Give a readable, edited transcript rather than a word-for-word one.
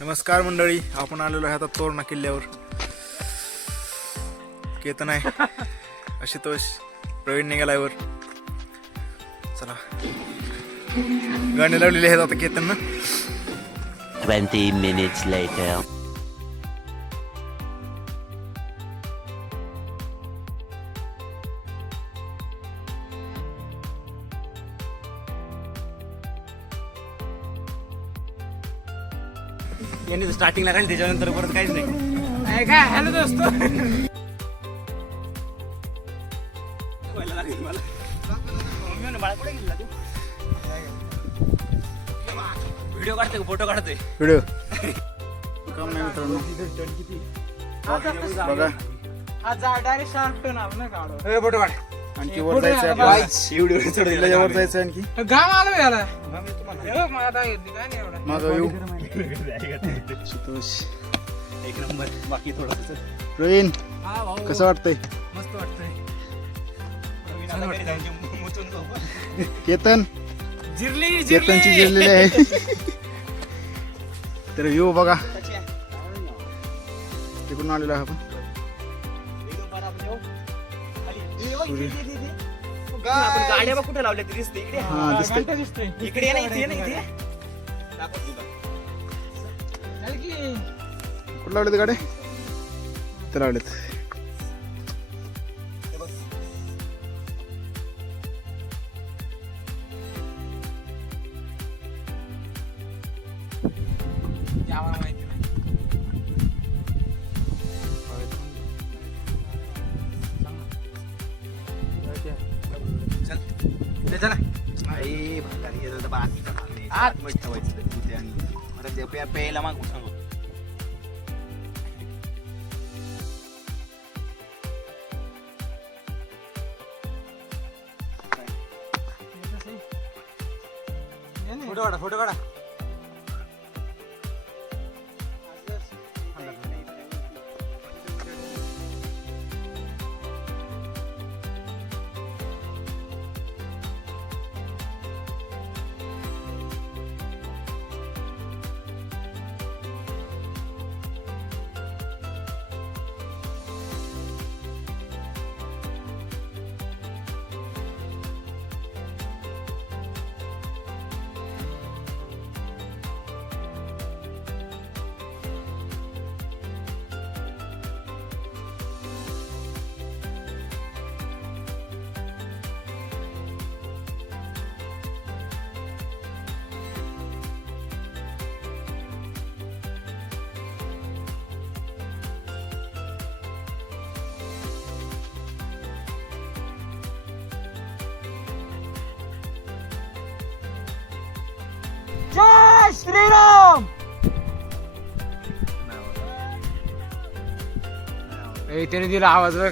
नमस्कार मंडळी, आपण आलेलो आहे आता तोरणा किल्ल्यावर. केतन आहे, आशुतोष, प्रवीण निघालायवर. चला, गाणे लावलेले आहेत आता केतन ना. 20 minutes later. यांनी स्टार्टिंगला काढली, त्याच्यानंतर परत काहीच नाही. काय हॅलो दोस्त. व्हिडिओ काढते का फोटो काढते? व्हिडिओ काम नाही मित्रांनो. बघा आज डायरेक्ट शार्प टर्न आपण काढू. फोटो काढ. आणखी वर जायचं आपल्याला. किल्ल्यावर जायचं आणखी. घाम आलो याला. माझा येते काय नाही एवढा. माझा येऊ आशुतोष, एक नंबर. बाकी थोडं प्रवीण हा भाऊ, कसं वाटतंय? मस्त वाटतंय. केतन जिरली केतनची जिरलेली आहे. तर येऊ बघा तिकडून आलेलो आहे आपण. सूर्य. आपण गाड्या बघ कुठे लावल्या, दिसते इकडे. हा दिसतंय. घंटा दिसतोय. इकडे ये ना, इथे ये ना, इथे ये. चल की. कुठं लावलेत गाड्या? इथं लावलेत. ते आम्हाला माहिती नाही. चल, इथे चला. आई, म्हातारी, हे जरा बाकीचं काम नाही. आतमध्ये ठेवायचं ते तिथे आणि परत ते प्यायला मागून सांगू. फोटो काढा, फोटो काढा. जय श्रीराम. त्याने दिला आवाज बघ.